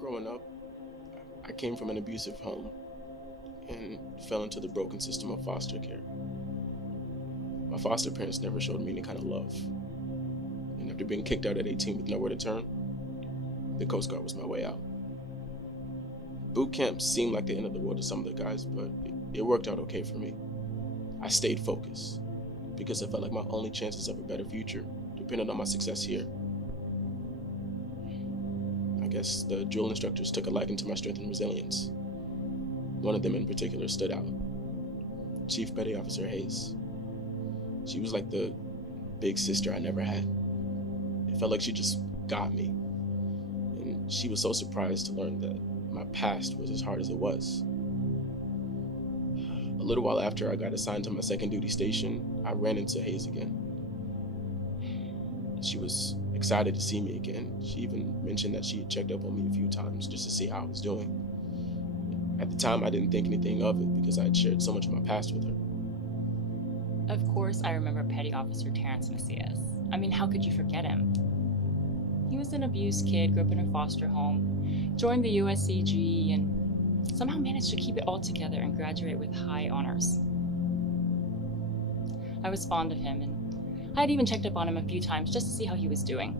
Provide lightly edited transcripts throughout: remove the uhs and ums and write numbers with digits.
Growing up, I came from an abusive home and fell into the broken system of foster care. My foster parents never showed me any kind of love. And after being kicked out at 18 with nowhere to turn, the Coast Guard was my way out. Boot camp seemed like the end of the world to some of the guys, but it worked out okay for me. I stayed focused because I felt like my only chances of a better future depended on my success here. I guess the drill instructors took a liking to my strength and resilience. One of them in particular stood out. Chief Petty Officer Hayes. She was like the big sister I never had. It felt like she just got me. And she was so surprised to learn that my past was as hard as it was. A little while after I got assigned to my second duty station, I ran into Hayes again. She was excited to see me again. She even mentioned that she had checked up on me a few times just to see how I was doing. At the time, I didn't think anything of it because I had shared so much of my past with her. Of course, I remember Petty Officer Terrence Macias. I mean, how could you forget him? He was an abused kid, grew up in a foster home, joined the USCG, and somehow managed to keep it all together and graduate with high honors. I was fond of him, and I had even checked up on him a few times just to see how he was doing.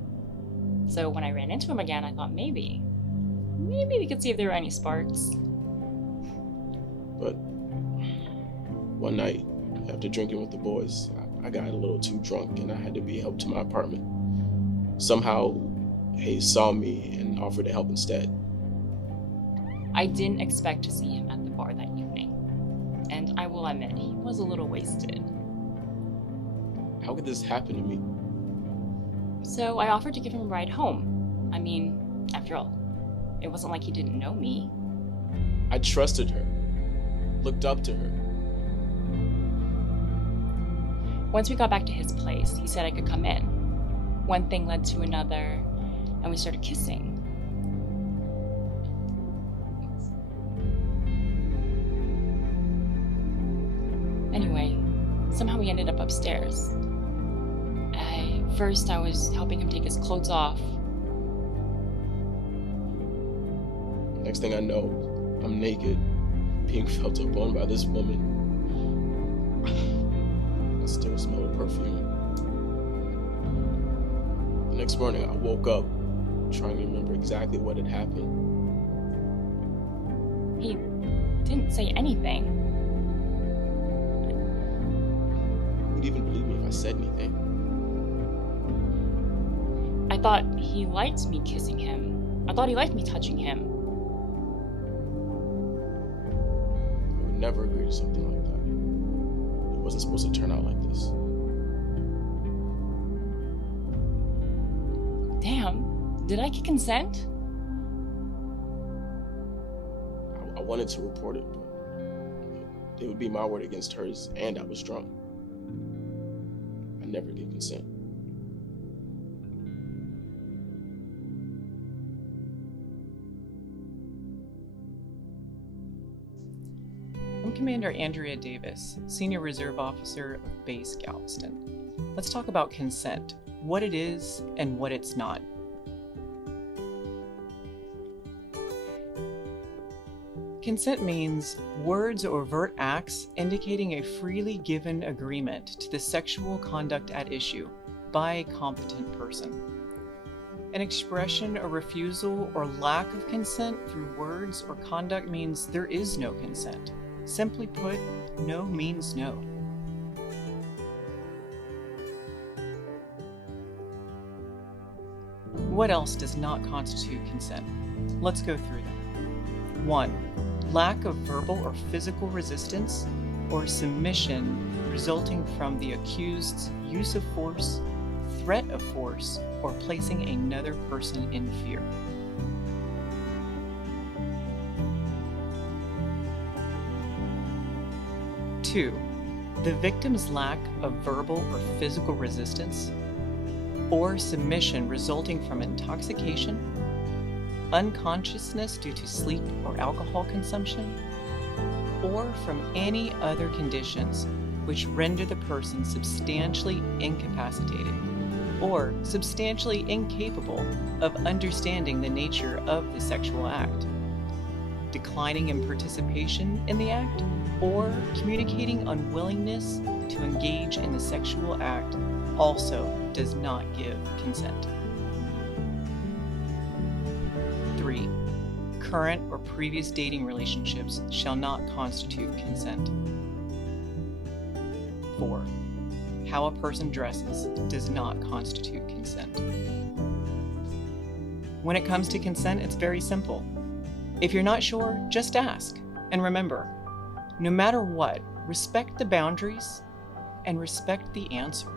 So when I ran into him again, I thought maybe we could see if there were any sparks. But one night, after drinking with the boys, I got a little too drunk and I had to be helped to my apartment. Somehow, Hayes saw me and offered to help instead. I didn't expect to see him at the bar that evening, and I will admit, he was a little wasted. How could this happen to me? So I offered to give him a ride home. I mean, after all, it wasn't like he didn't know me. I trusted her, looked up to her. Once we got back to his place, he said I could come in. One thing led to another, and we started kissing. Anyway, somehow we ended up upstairs. First, I was helping him take his clothes off. Next thing I know, I'm naked, being felt upon by this woman. I still smell her perfume. The next morning, I woke up trying to remember exactly what had happened. He didn't say anything. You'd even believe me if I said anything. I thought he liked me kissing him. I thought he liked me touching him. I would never agree to something like that. It wasn't supposed to turn out like this. Damn, did I get consent? I wanted to report it, but it would be my word against hers, and I was drunk. I never gave consent. I'm Commander Andrea Davis, Senior Reserve Officer of Base Galveston. Let's talk about consent, what it is and what it's not. Consent means words or overt acts indicating a freely given agreement to the sexual conduct at issue by a competent person. An expression or refusal or lack of consent through words or conduct means there is no consent. Simply put, no means no. What else does not constitute consent? Let's go through them. 1. Lack of verbal or physical resistance or submission resulting from the accused's use of force, threat of force, or placing another person in fear. 2. The victim's lack of verbal or physical resistance or submission resulting from intoxication, unconsciousness due to sleep or alcohol consumption, or from any other conditions which render the person substantially incapacitated, or substantially incapable of understanding the nature of the sexual act, declining in participation in the act, or communicating unwillingness to engage in the sexual act also does not give consent. 3. Current or previous dating relationships shall not constitute consent. 4. How a person dresses does not constitute consent. When it comes to consent, it's very simple. If you're not sure, just ask. And remember, no matter what, respect the boundaries and respect the answer.